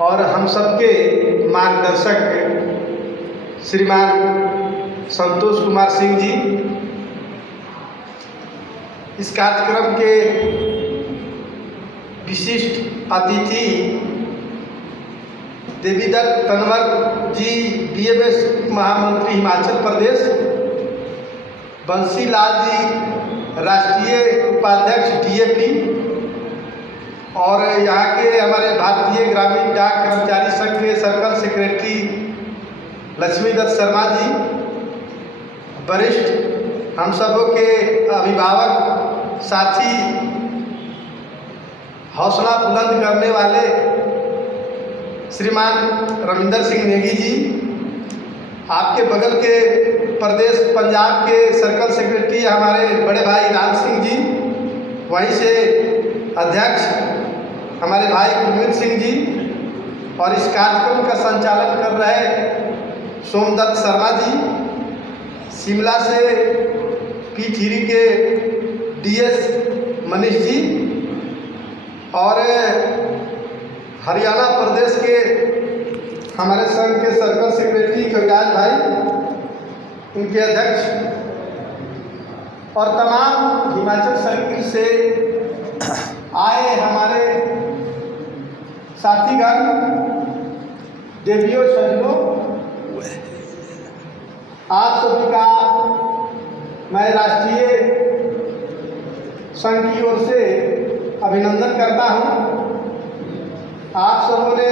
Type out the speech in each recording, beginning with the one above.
और हम सबके मार्गदर्शक श्रीमान संतोष कुमार सिंह जी, इस कार्यक्रम के विशिष्ट अतिथि देवीदत्त तनवर जी, बीएमएस महामंत्री हिमाचल प्रदेश, बंसीलाल जी राष्ट्रीय उपाध्यक्ष डीएपी, और यहाँ के हमारे भारतीय ग्रामीण डाक कर्मचारी संघ के सर्कल सेक्रेटरी लक्ष्मीदत्त शर्मा जी, वरिष्ठ हम सबों के अभिभावक साथी, हौसला बुलंद करने वाले श्रीमान रविंदर सिंह नेगी जी, आपके बगल के प्रदेश पंजाब के सर्कल सेक्रेटरी हमारे बड़े भाई राम सिंह जी, वहीं से अध्यक्ष हमारे भाई गुरमीत सिंह जी, और इस कार्यक्रम का संचालन कर रहे सोमदत्त शर्मा जी, शिमला से P3 के DS मनीष जी, और हरियाणा प्रदेश के हमारे संघ के सर्कल सेक्रेटरी कविराज भाई, उनके अध्यक्ष, और तमाम हिमाचल सर्किल से आए हमारे साथीगण, देवियों सज्जनों, आप सभी का मैं राष्ट्रीय संघ की ओर से अभिनंदन करता हूं। आप सबों ने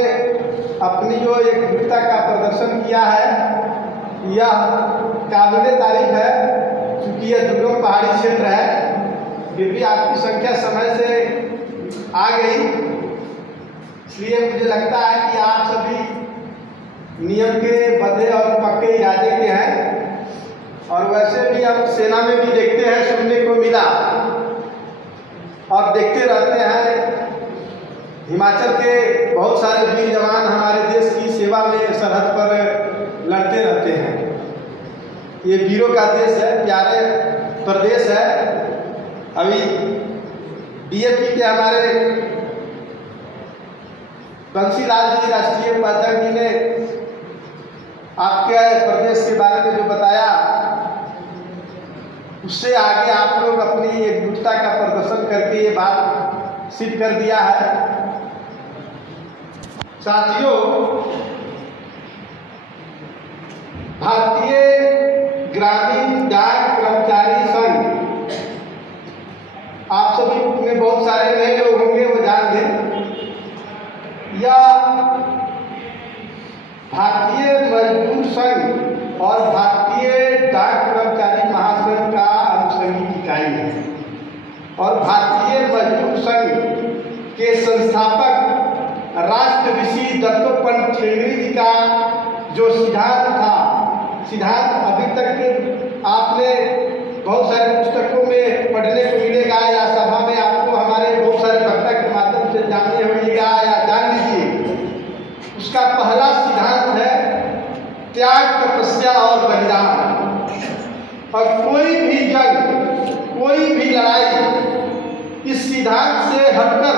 अपनी जो एकजुटता का प्रदर्शन किया है, यह काबिले तारीफ है, क्योंकि यह दुर्गम पहाड़ी क्षेत्र है। फिर भी आपकी संख्या समय से आ गई, इसलिए मुझे लगता है कि आप सभी नियम के बंधे और पक्के इरादे के हैं। और वैसे भी हम सेना में भी देखते हैं, सुनने को मिला और देखते रहते हैं, हिमाचल के बहुत सारे वीर जवान हमारे देश की सेवा में सरहद पर लड़ते रहते हैं। ये वीरों का देश है, प्यारे प्रदेश है। अभी डीएपी के हमारे बंसीलाल जी राष्ट्रीय उपाध्यक्ष जी ने आपके प्रदेश के बारे में जो बताया, उससे आगे आप लोग अपनी एकजुटता का प्रदर्शन करके ये बात सिद्ध कर दिया है। साथियों, भारतीय ग्रामीण डाक कर्मचारी संघ, आप सभी में बहुत सारे नए लोग होंगे, वो जान दें, यह भारतीय मजदूर संघ और भारतीय डाक कर्मचारी महासंघ का अनुषंगिक इकाई है। और भारतीय मजदूर संघ के संस्थापक राष्ट्र ऋषि दत्तोपंत ठेंगड़ी जी का जो सिद्धांत था, सिद्धांत अभी तक आपने बहुत सारे पुस्तकों में पढ़ने को मिलेगा, या सभा में आपको हमारे बहुत सारे वक्ता के माध्यम से जानने होगा, या जान लीजिए। उसका पहला सिद्धांत है त्याग, तपस्या और बलिदान। और कोई भी जंग, कोई भी लड़ाई इस सिद्धांत से हटकर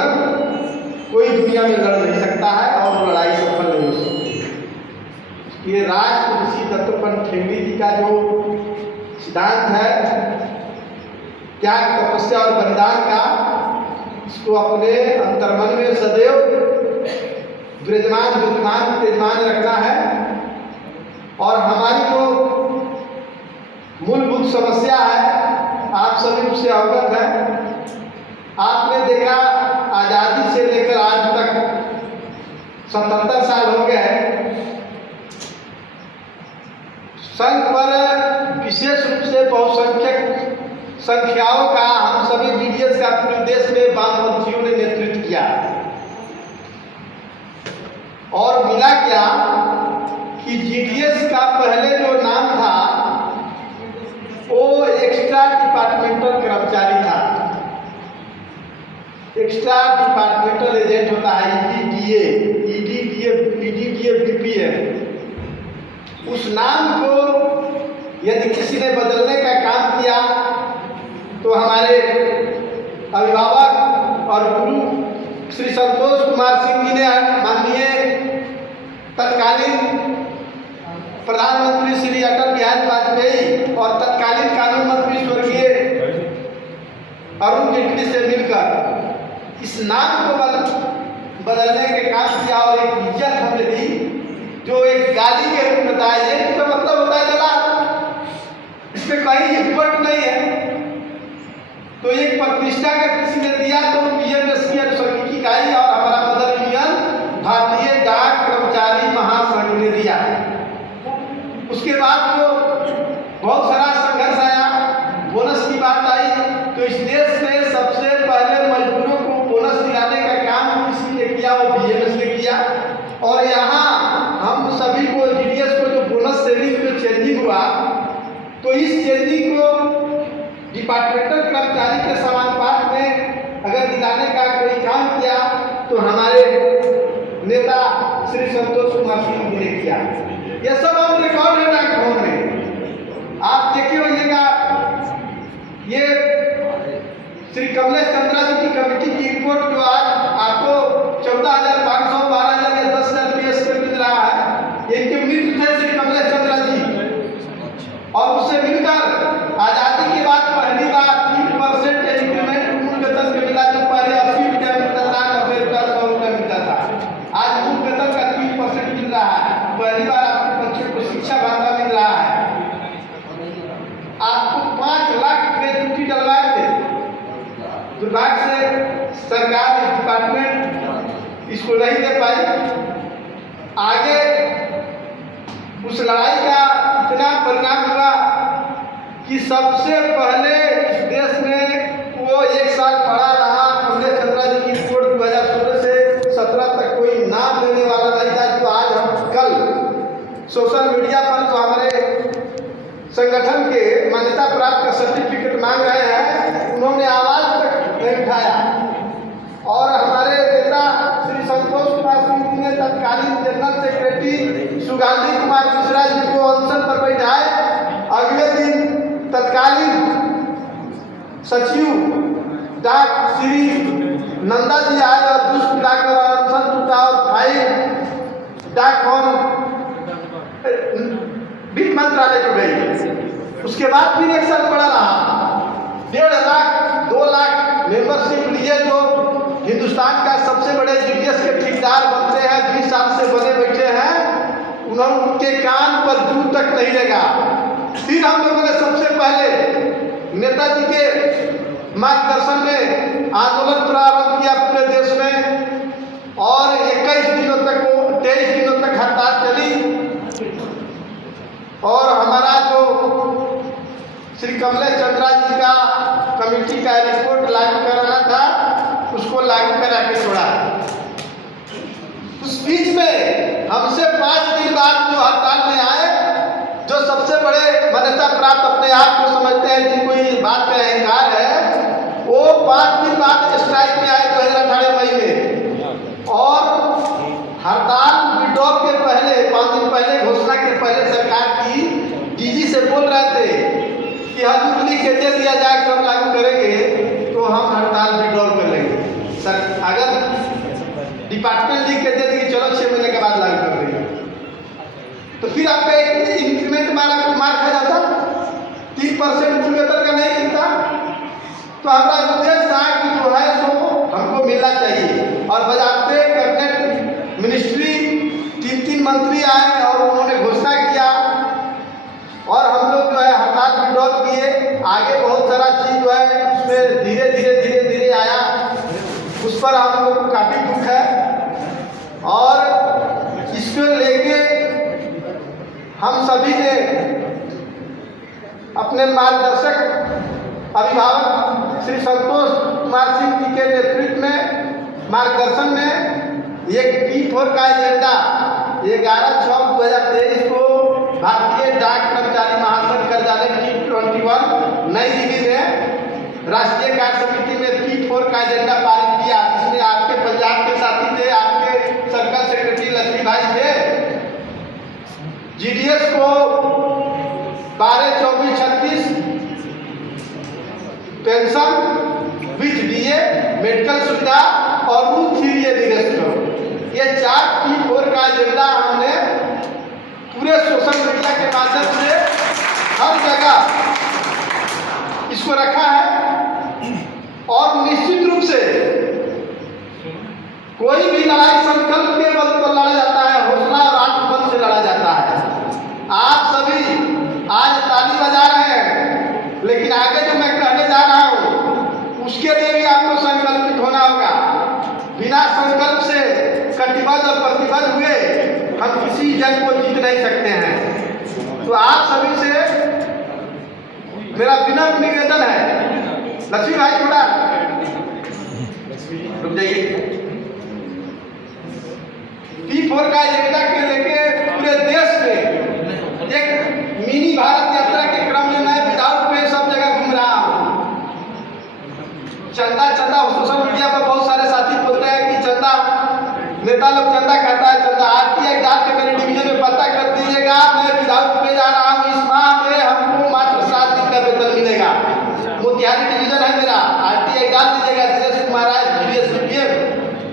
कोई दुनिया में लड़ नहीं सकता है, और लड़ाई सफल नहीं हो सकती। ये राष्ट्र ऋषि दत्तोपंत ठेंगड़ी जी का जो सिद्धांत है त्याग, तपस्या और बलिदान का, इसको अपने अंतर्मन में सदैव विराजमान विद्यमान रखना है। और हमारी जो मूलभूत समस्या है, आप सभी उससे अवगत हैं। आपने देखा, आज़ादी से लेकर आज तक 77 साल हो गए, संघ पर विशेष रूप से बहुसंख्यक संख्याओं का हम सभी जीडीएस का पूरे देश में वामपंथियों ने नेतृत्व किया। और मिला क्या कि जीडीएस का पहले जो नाम था वो एक्स्ट्रा डिपार्टमेंटल कर्मचारी था। एक्स्ट्रा डिपार्टमेंटल एजेंट होता है ईडीडीए बीपीएफ। उस नाम को यदि किसी ने बदलने का काम किया तो हमारे अभिभावक और गुरु श्री संतोष कुमार सिंह जी ने माननीय तत्कालीन प्रधानमंत्री श्री अटल बिहारी वाजपेयी और तत्कालीन कानून मंत्री स्वर्गीय अरुण जेटली से मिलकर इस नाम को बदलने के काम किया और एक इज्जत हमें दी जो एक गाली के रूप में बताया जाए। इसका मतलब होता है चला इसमें कहीं इफर्ट नहीं है, तो एक प्रतिष्ठा का किसी ने दिया तो बीएमएस की अनुसंघिक इकाई और हमारा मदर यूनियन भारतीय डाक कर्मचारी महासंघ ने दिया। उसके बाद जो बहुत सारा संघर्ष आया, बोनस की बात आई, तो इस देश में सबसे पहले मजदूरों को बोनस दिलाने का काम किसी ने किया, वो बीएमएस ने किया। और यहाँ हम सभी को जीडीएस को जो बोनस सेविंग में चेंजिंग हुआ, तो इस चेंजिंग को डिपार्टमेंटल कर्मचारी के समानुपात में अगर दिलाने का कोई काम किया तो हमारे नेता श्री संतोष कुमार सिंह जी ने किया। यह सब हम रिकॉर्ड है डाक भवन में, आप देखे होइएगा। ये श्री कमलेश चंद्रा जी की कमेटी की रिपोर्ट जो आज आपको 14,500, 12,000 या 10,000 पीएस पे मिल रहा है, इनके मित्र थे श्री कमलेश चंद्रा जी, और उससे मिलकर आजादी के बाद पहली बार 3% इंक्रीमेंट मूल वेतन पे मिला, जो पहले 80 रुपया मिलता था, 90 रुपया, 100 रुपया मिलता था। आज मूल वेतन का 3% मिल रहा है। पहली बार आपके बच्चों को शिक्षा भत्ता मिल रहा है। आपको 5 लाख ग्रेजुटी डलवाए थे, दुर्भाग्य से सरकार डिपार्टमेंट इसको नहीं दे पाई। आगे उस लड़ाई का इतना परिणाम हुआ कि सबसे पहले इस देश में वो 1 साल पढ़ा रहा कमलेश चंद्रा जी की रिपोर्ट 2016 से 17 तक कोई नाम लेने वाला नहीं था। जो आज हम कल सोशल मीडिया पर जो हमारे संगठन के मान्यता प्राप्त का सर्टिफिकेट मांग रहे हैं, उन्होंने आवाज तक नहीं उठाया। और हमारे नेता श्री संतोष कुमार सिंह जी ने तत्कालीन जनरल सेक्रेटरी सुगंधी कुमार मिश्रा जी को अनशन पर बैठाए। अगले दिन तत्कालीन सचिव डाक श्री नंदा जी आए और दुष्ट डाकर अनशन टूटा और फाइल डाक भवन वित्त मंत्रालय को गई। उसके बाद फिर 1 साल पड़ा रहा। 1.5 लाख 2 लाख मेंबरशिप लिए जो हिंदुस्तान का सबसे बड़े जीडीएस के ठेकेदार बनते हैं, 20 साल से बने बैठे हैं, उनके कान पर जू तक नहीं लगा। फिर हम लोगों ने सबसे पहले नेताजी के मार्गदर्शन में आंदोलन प्रारंभ किया पूरे देश में, और 23 दिनों तक हड़ताल चली। और हमारा जो श्री कमलेश चंद्रा जी का कमेटी का रिपोर्ट लागू कराना था, उसको लागू करा के छोड़ा। उस बीच में हमसे 5 दिन बाद जो हड़ताल में आए, जो सबसे बड़े मान्यता प्राप्त अपने आप को समझते हैं, जिनको ये बात का अहंकार है, वो 5 दिन बाद स्ट्राइक में आए 2018 मई में। और हड़ताल विड्रॉल के पहले 5 दिन पहले घोषणा के पहले सरकार की डीजी से बोल रहे थे कि हम लिख के दे दिया जाए कब लागू करेंगे, तो हम हड़ताल विड्रॉल कर लेंगे। सर अगर डिपार्टमेंट लिख के दे दी चलो 6 महीने के बाद लागू कर देंगे, तो फिर आपका एक इंक्रीमेंट मार खा जाता, 3% मूल वेतन का नहीं मिलता। तो हमारा उद्देश्य था कि जो है सो हमको मिलना चाहिए। और बजाते कैबिनेट मिनिस्ट्री 3 मंत्री आए और उन्होंने घोषणा किया, और हम लोग जो है हड़ताल विड्रॉल किए। आगे बहुत सारा चीज जो है उसमें धीरे धीरे आया, उस पर हम लोग को काफ़ी दुख है। और इसको लेके हम सभी ने अपने मार्गदर्शक अभिभावक श्री संतोष कुमार सिंह जी के नेतृत्व में मार्गदर्शन में एक P4 का एजेंडा 11/6/2023 को भारतीय डाक कर्मचारी महासंघ कार्यालय T21 नई दिल्ली में राष्ट्रीय कार्य समिति में P4 का एजेंडा पारित किया, जिसमें आपके पंजाब के साथी थे, आपके सर्कल सेक्रेटरी लक्ष्मी भाई थे। जीडीएस को 12/24/36 पेंशन विथ डीए, मेडिकल सुविधा और रूल 3A दिवस को, ये 4 P4 का एजेंडा हमने मीडिया के माध्यम से हर जगह इसको रखा है। और निश्चित रूप से कोई भी लड़ाई संकल्प के बल पर लड़ा जाता है, हौसला और आत्मबल से लड़ा जाता है। आप सभी आज ताली बजा रहे हैं, लेकिन आगे जो मैं कहने जा रहा हूँ उसके लिए भी आपको संकल्पित होना होगा। बिना संकल्प से कटिबद्ध और प्रतिबद्ध हुए हम किसी जंग को जीत नहीं सकते हैं। तो आप सभी से मेरा विनम्र निवेदन है, लक्ष्मी भाई थोड़ा रुक जाइए। P4 का एजेंडा के लेके पूरे देश में एक मिनी भारत यात्रा के क्रम में मैं विदाउट पे सब जगह घूम रहा हूँ। चंदा चंदा सोशल मीडिया पर बहुत सारे साथी बोलते हैं कि चंदा, नेता लोग चंदा खाता है, चंदा RTI डाल के मेरे डिवीजन में पता कर दीजिएगा, मैं विदाउट पे जा रहा हूँ। इस माह में हमको मात्र 7 दिन का वेतन मिलेगा। मोतिहारी डिवीजन है मेरा, RTI डाल दीजिएगा। जैसे महाराज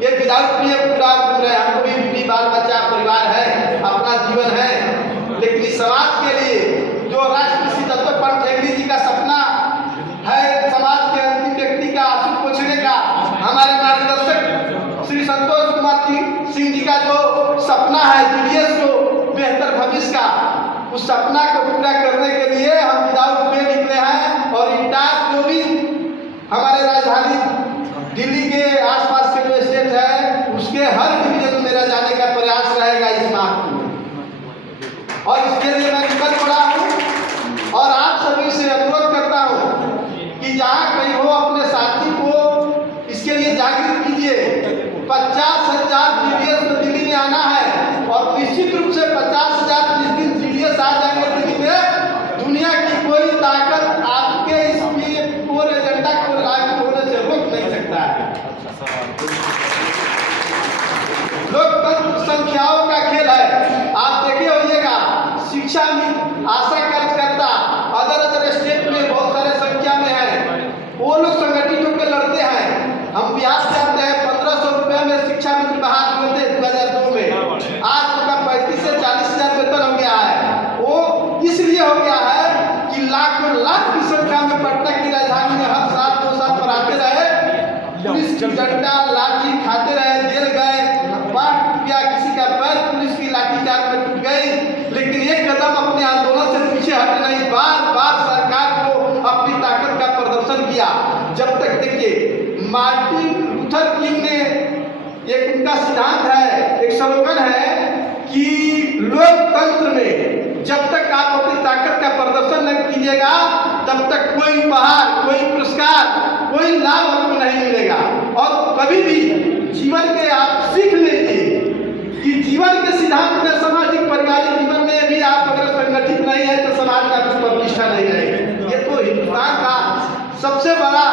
ये विदाउट पे पूरा घूम रहे हैं। हमको भी बाल बच्चा परिवार है, अपना जीवन है, लेकिन इस समाज के लिए जो राष्ट्रपति दत्तोपंत ठेंगड़ी जी का सपना है, समाज के अंतिम व्यक्ति का आंसू पोंछने का, हमारे मार्गदर्शक श्री संतोष कुमार सिंह जी का जो सपना है जीडीएस को बेहतर भविष्य का, उस सपना को पूरा करने के लिए हम विदाउट पे निकले हैं। और इंटार जो भी हमारे राजधानी दिल्ली के आसपास के जो स्टेट है उसके हर डिवीजन में मेरा जाने का प्रयास रहेगा इस माह में। और इसके लिए मैं निकल पड़ा हूँ और आप सभी से अनुरोध करता हूँ कि जहाँ कहीं हो अपने साथी को इसके लिए जागृत कीजिए। 50,000 जीडीएस में दिल्ली में आना है और निश्चित रूप से 50,000 जिस दिन जीडीएस आ जाएंगे दिल्ली में, दुनिया की कोई ताकत आपके इस P4 एजेंडा को लागू होने से रोक नहीं सकता है। लोकतंत्र संख्याओं का खेल है। आप देखे होइएगा, शिक्षा में आशा कार्यकर्ता अदर स्टेट में बहुत सारे संख्या में है, वो लोग संगठित होकर लड़ते हैं। हम बिहार से आते हैं, 1500 रुपये में शिक्षा मित्र बहाल हुए थे 2002 में। आज उनका 35 से 40,000 वेतन हो गया है। वो इसलिए हो गया है कि लाखों लाख की संख्या में पटना की राजधानी में हर साल 2 साल पर आते रहे, पुलिस की डंडा लाठी खाते रहे, जेल गए, बाढ़ गया, किसी का पैर पुलिस की लाठीचार्ज में टूट गई, लेकिन एक कदम अपने आंदोलन से पीछे हटे नहीं। बार बार सरकार को अपनी ताकत का प्रदर्शन किया। जब तक देखिए मार्टिन लूथर किंग ने एक उनका सिद्धांत है, एक स्लोगन है कि लोकतंत्र में जब तक आप अपनी ताकत का प्रदर्शन नहीं कीजिएगा तब तक कोई उपहार, कोई पुरस्कार, कोई लाभ आपको नहीं मिलेगा। और कभी भी जीवन के आप सीख लीजिए कि जीवन के सिद्धांत में सामाजिक पारिवारिक जीवन में भी आप अगर संगठित नहीं है तो समाज का कुछ प्रतिष्ठा नहीं रहेगी। ये तो हिंदुस्तान का सबसे बड़ा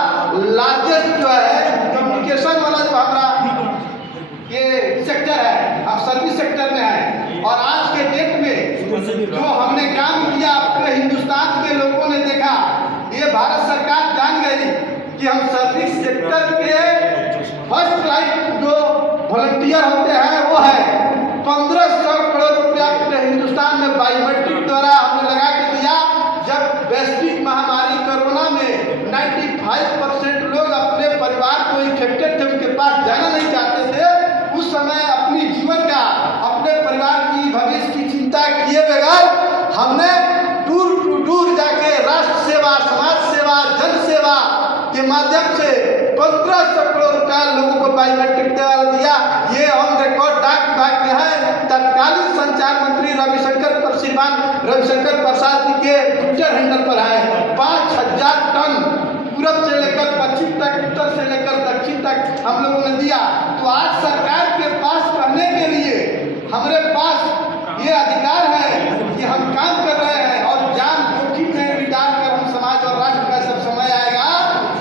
लार्जेस्ट जो है कम्युनिकेशन वाला जो हमारा ये सेक्टर है, अब सर्विस सेक्टर में है। और आज के डेट में जो हमने काम किया अपने हिंदुस्तान के लोगों ने देखा, ये भारत सरकार जान गई कि हम सर्विस सेक्टर के फर्स्ट लाइन जो वॉलंटियर होते हैं वो है 1500 करोड़ रुपया पूरे हिंदुस्तान में बायोमेट्रिक द्वारा हमने लगा के दिया। जब वैश्विक महामारी कोरोना में 95% लोग अपने परिवार को इन्फेक्टेड थे, उनके पास जाना नहीं चाहते थे, उस समय अपनी जीवन का, अपने परिवार की भविष्य की चिंता किए बगैर हमने दूर दूर जाके राष्ट्र सेवा, समाज सेवा, जन सेवा के माध्यम से 1500 करोड़ रुपया लोगों को बायोमेट्रिक द्वारा दिया। ये ऑन रिकॉर्ड डाक विभाग में है। तत्कालीन संचार मंत्री रविशंकर प्रसाद जी के ट्विटर हैंडल पर है। 5000 टन पूरब से लेकर पश्चिम तक, उत्तर से लेकर दक्षिण तक हम लोगों ने दिया। तो आज सरकार के पास कहने के लिए हमारे पास ये अधिकार है कि हम काम कर रहे हैं और जान जोखिम में भी डालकर हम समाज और राष्ट्र का सब समय आएगा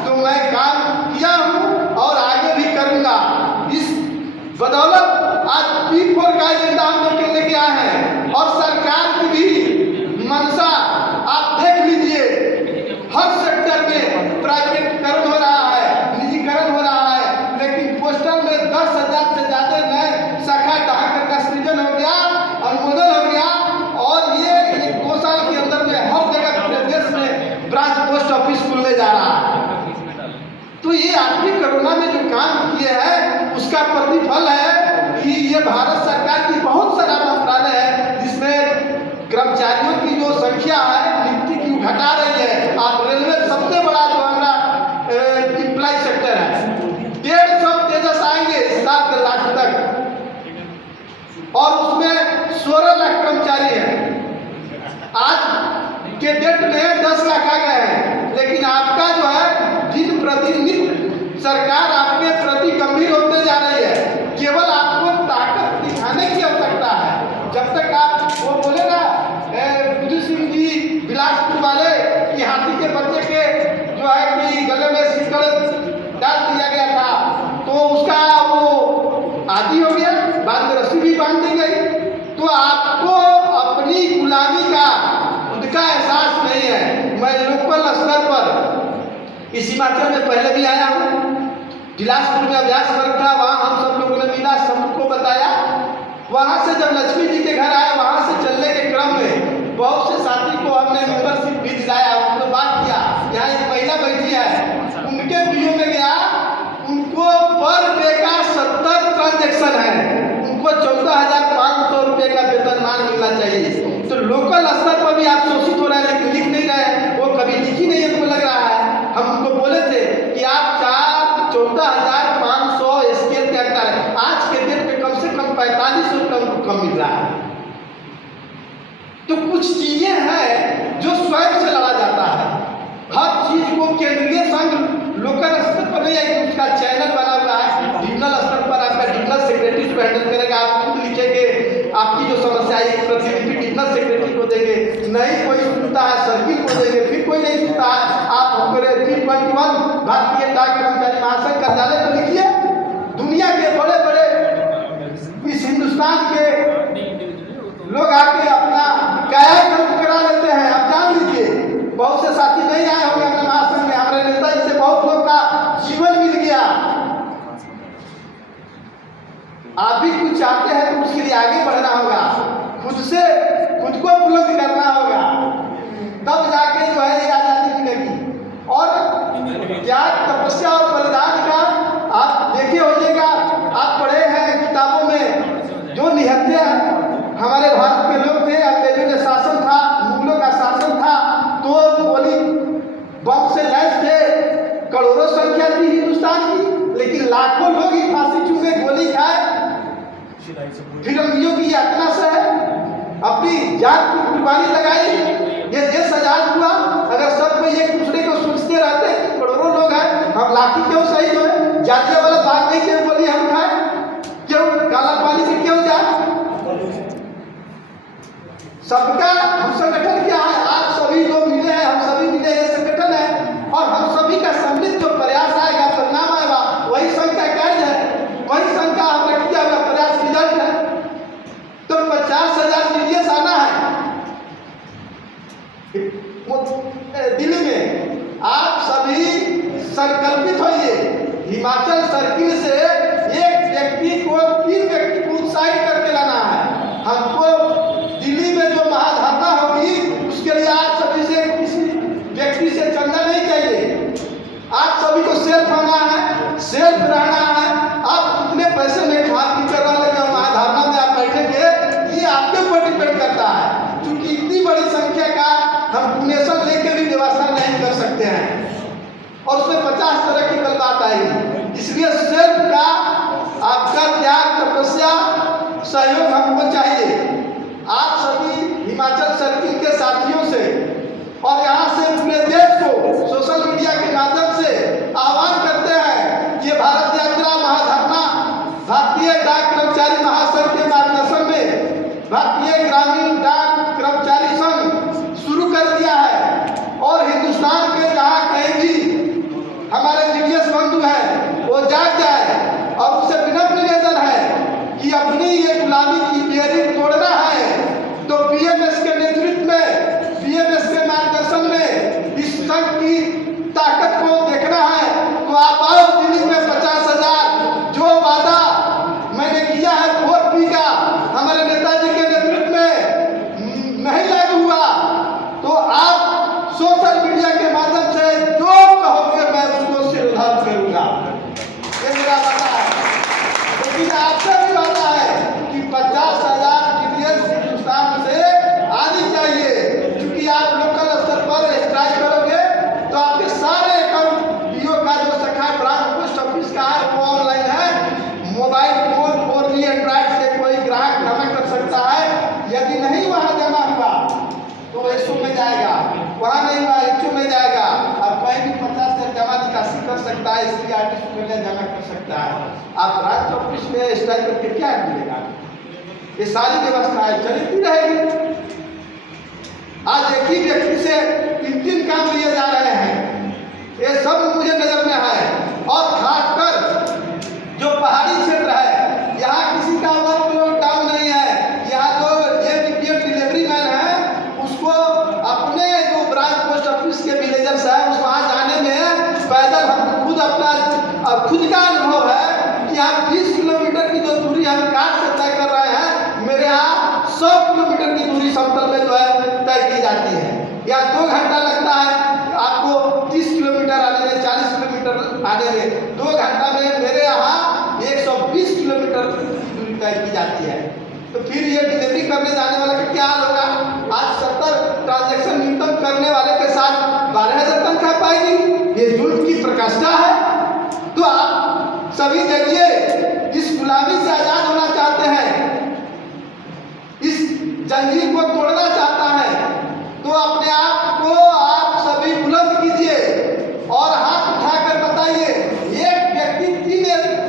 तो मैं काम किया हूँ और आगे भी करूँगा। इस बदौलत आज P4 का एजेंडा हम लोग लेके आए हैं और सरकार की भी मंशा आप देख लीजिए, हर सेक्टर में प्राइवेटीकरण हो रहा है, निजीकरण हो रहा है, लेकिन पोस्टल में 10,000 से ज्यादा नए शाखा डाक का सृजन हो गया, अनुमोदन हो गया। और ये ये आपने कोरोना में जो काम किए हैं उसका प्रतिफल है कि ये भारत सरकार की बहुत सारा मंत्रालय है जिसमें कर्मचारियों की जो संख्या है नियुक्ति की घटा रही है। आप रेलवे सबसे बड़ा जो हमारा इम्प्लाई सेक्टर है, 150 तेजस आएंगे इस साल के लास्ट तक और उसमें 16 लाख कर्मचारी हैं। आज के डेट में 10 लाख आ गए हैं, लेकिन आपका जो है दिन प्रतिदिन सरकार आपके प्रति गंभीर होते जा रही है। केवल आपको ताकत दिखाने की आवश्यकता है। जब तक आप वो बोले ना बुद्धू सिंह जी बिलासपुर वाले कि हाथी के बच्चे के जो है कि गले में सिकड़ डाल दिया गया था तो उसका वो आदि हो गया, बाद में रस्सी भी बांध दी गई। तो आपको अपनी गुलामी का उनका एहसास नहीं है। मैं लोकल स्तर पर इस हिमाचल में पहले भी आया हूँ, बिलासपुर में अभ्यास वर्ग था, वहाँ हम सब लोगों ने मिला, सबको बताया। वहाँ से जब लक्ष्मी जी के घर आए, वहाँ से चलने के क्रम में बहुत से साथी को हमने मेंबरशिप भी दिलाया, उनको बात किया। यहाँ एक महिला बैठी है, उनके पीओ में गया, उनको पर डे का 70 ट्रांजेक्शन है, उनको 14,500 रुपये का वेतनमान मिलना चाहिए। तो लोकल स्तर पर भी आप शोषित हो रहे हैं, लेकिन लिख नहीं रहे, वो कभी लिखी नहीं हमको लग रहा है। हम उनको बोले थे कि आप 14,500 स्केल के अंदर है, आज के डेट में कम से कम 45 रुपये कम मिल रहा है। तो कुछ चीजें हैं जो स्वयं से लड़ा जाता है। हर चीज को केंद्रीय संघ लोकल स्तर पर नहीं है कि उसका चैनल बना हुआ है, डिविजनल स्तर पर आपका डिविजनल सेक्रेटरी उसको हैंडल करेगा, आप खुद लिखेंगे, आपकी जो समस्या है प्रतिनिधि डिविजनल सेक्रेटरी को देंगे, नहीं कोई सुनता है सर्किल को देंगे, फिर कोई नहीं सुनता है आप 321 भारतीय डाक कर्मचारी महासंघ कार्यालय को लिखिए। दुनिया के बड़े बड़े इस हिंदुस्तान के लोग आके अपना कायाकल्प करा लेते हैं। आप जान लीजिए, बहुत से साथी नहीं आए होंगे अपने महासंघ में, हमारे नेता जी से बहुत लोग का जीवन मिल गया। आप भी कुछ चाहते हैं तो उसके लिए आगे बढ़ना होगा, खुद को बुलंद करना होगा, तब जाके जो है ये आजादी मिलेगी। और त्याग तपस्या और बलिदान का आप देखे होइएगा, आप पढ़े हैं किताबों में, जो निहत्या हमारे भारत के लोग थे, अंग्रेजों ने शासन था, मुगलों का शासन था, तो गोली बम से लैस थे, करोड़ों संख्या थी हिंदुस्तान की, लेकिन लाखों लोग ही फांसी चूके गोली खाए। फिरंगियों की यात्रा से अपनी जान की कुर्बानी लगाई, ये देश आजाद हुआ। अगर सब कोई एक दूसरे को सोचते रहते, करोड़ों लोग हैं, हम लाठी क्यों शहीद हुए, जातिया वाला बात नहीं क्यों बोली हम खाए, क्यों काला पानी से क्यों जाए। सबका हम संगठन क्या है, आप सभी लोग मिले हैं, हम सभी मिले, ये संगठन है और हम सभी का सम्मिलित जो प्रयास आएगा, परिणाम आएगा, वही संघ का कार्य है, वही संघ का हमने किया हुआ प्रयास रिजल्ट है। तो 50,000 निर्देश आना है दिल्ली में। आप सभी संकल्पित होइए, हिमाचल सर्किल से एक व्यक्ति को 3 व्यक्ति को उत्साहित करके लाना है। हमको दिल्ली में जो महाधरना होगी उसके लिए आप सभी से किसी व्यक्ति से चंदा नहीं चाहिए, आप सभी को सेल्फ आना है, सेल्फ रहना है। आप कितने पैसे में खा पी कर महाधरना में आप बैठेंगे, ये आपके ऊपर डिपेंड करता है, क्योंकि इतनी बड़ी संख्या का हम डोनेशन लेके भी व्यवस्था नहीं कर सकते हैं और उसमें 50 तरह की कल बात आएगी। इसलिए सेल्फ का आपका त्याग तपस्या सहयोग हमको चाहिए। आप सभी हिमाचल सर्किल के साथियों से और यहाँ से पूरे देश को सोशल मीडिया के माध्यम से आह्वान करते हैं कि भारत यात्रा महाधरना भारतीय डाक कर्मचारी महासंघ के मार्गदर्शन में भारतीय ग्रामीण डाक कर्मचारी संघ शुरू कर दिया है और हिंदुस्तान के जहाँ कहीं भी हमारे जीडीएस बंधु हैं वो जाग जाए और उससे विनम्र निवेदन है कि अपनी ये गुलामी की बेड़ी तोड़ना है तो बीएमएस के नेतृत्व में, बीएमएस के मार्गदर्शन में इस संघ की ताकत को देखना है। तो आप आओ दिल्ली में 50,000 जो वादा मैंने किया है वोट पी का हमारे नेताजी के नेतृत्व में नहीं लागू हुआ, तो आप सोशल मीडिया के माध्यम से जो कहोगे मैं उसको सिर उधार करूंगा। आप ब्रांच ऑफिस में स्ट्राइक करके क्या मिलेगा? ये सारी व्यवस्थाएं चलती रहेगी। आज एक ही व्यक्ति से 3 काम लिए जा रहे हैं, ये सब मुझे नजर में है। और खासकर जो पहाड़ी क्षेत्र है, यहाँ किसी का वर्क डाउन नहीं है। यहाँ जो ये डिलीवरी मैन है, उसको अपने जो ब्रांच पोस्ट ऑफिस के विलेजर्स है, उस वहाँ जाने में पैदल हम खुद अपना खुद का अनुभव है कि यहाँ 20 किलोमीटर की जो दूरी हम कार से तय कर रहे हैं, मेरे यहाँ 100 किलोमीटर की दूरी समतल में जो है तय की जाती है। या 2 घंटा लगता है आपको 30 किलोमीटर आने में, 40 किलोमीटर आने में 2 घंटा में मेरे यहाँ 120 किलोमीटर दूरी तय की जाती है। तो फिर ये डिलीवरी करने जाने वाले का क्या हाल होगा? आज 70 ट्रांजैक्शन न्यूनतम करने वाले के साथ 12,000 तनख्वाह पाएगी। ये जुल्म की प्रकाष्ठा है। तो आप सभी देखिए, इस गुलामी से आजाद होना चाहते हैं, इस जंजीर को तोड़ना चाहता है, तो अपने आप को आप सभी बुलंद कीजिए और हाथ उठाकर बताइए। एक व्यक्ति 3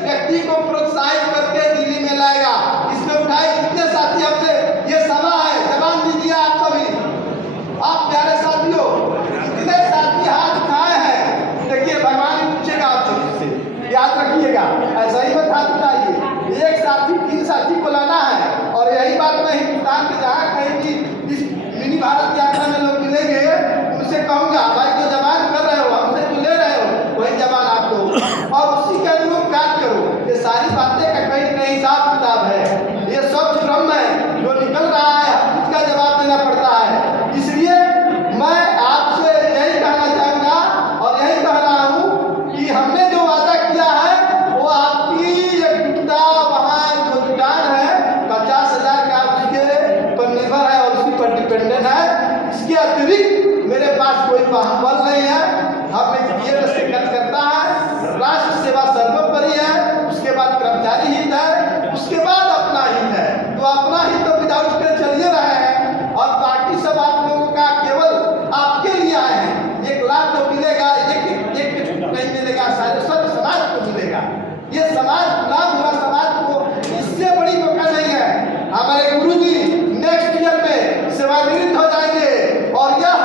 व्यक्ति को प्रोत्साहित करके दिल्ली में लाएगा। इसमें उठाए कितने साथी हमसे ये सभा है, जवान दीजिए आप सभी। आप प्यारे साथियों, कितने साथी हाथ उठाए हैं? देखिए, भगवान पूछेगा आप सभी से, याद रखिएगा। ऐसा ही मत हाथ उठाइए। एक साथी 3 साथी को लाना है। और यही बात मैं हिंदुस्तान के जहाँ कहीं भी इस मिनी भारत यात्रा में लोग मिलेंगे, उनसे कहूँगा, भाई जो जवान कर रहे हो, हमसे जो ले रहे हो, वही जवान आप दो और उसी के अनुरूप कार्य करो। ये सारी बातें का कहीं न कहीं हिसाब किताब है। ये सब श्रम है जो निकल रहा है, उसका जवाब देना पड़ता है। इसलिए मैं आपसे यही कहना चाहूँगा और यही कह रहा हूँ कि हमने जो वादा किया है, वो आपकी एकजुटता, वहाँ जो जुटान है 50,000 का उसके पर निर्भर है और उसी पर डिपेंडेंट है। इसके अतिरिक्त मेरे पास कोई बल नहीं है। हम एक ये से खर्च करता है। राष्ट्र सेवा सर्वोपरि है, उसके बाद कर्मचारी हित है, उसके बाद अपना हित है। तो अपना हित तो विदाउट के चलिए रहे हैं और बाकी सब आप लोगों का केवल आपके लिए आए हैं। 1 लाख तो मिलेगा, एक नहीं मिलेगा, सारे सब समाज को मिलेगा। ये समाज गुलाम हुआ समाज को इससे बड़ी मौका नहीं है। हमारे गुरु जी नेक्स्ट ईयर में सेवानिवृत्त हो जाएंगे और यह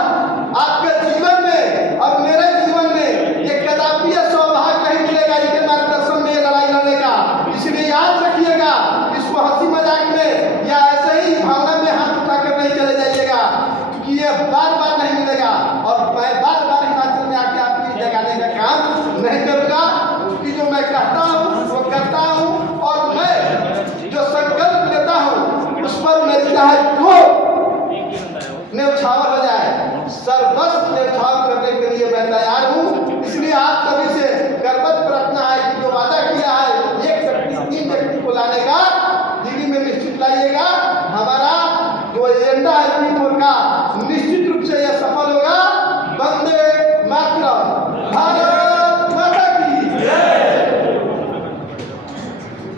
आपके जीवन में और मेरे जीवन में ये कदापि सौभाग्य नहीं मिलेगा इनके मार्गदर्शन में लड़ाई लड़ने का। इसलिए याद रखिएगा, इसको हंसी मजाक में या ऐसे ही भावना में हाथ उठाकर नहीं चले जाइएगा, क्योंकि ये बार बार नहीं मिलेगा। और मैं बार बार हिमाचल में आके आपकी जगाने का काम नहीं करूँगा। उसकी जो मैं कहता हूँ वो करता हूँ और मैं जो संकल्प लेता हूँ उस पर मेरी चाहे जो न्यौछावर हो जाए, सर्वस्व न्यौछावर करने के लिए मैं तैयार हूँ। इसलिए आप सभी से करबद्ध प्रार्थना है कि जो वादा किया है 1 व्यक्ति 3 व्यक्ति को लाने का, दिल्ली में निश्चित लाइएगा। हमारा जो एजेंडा है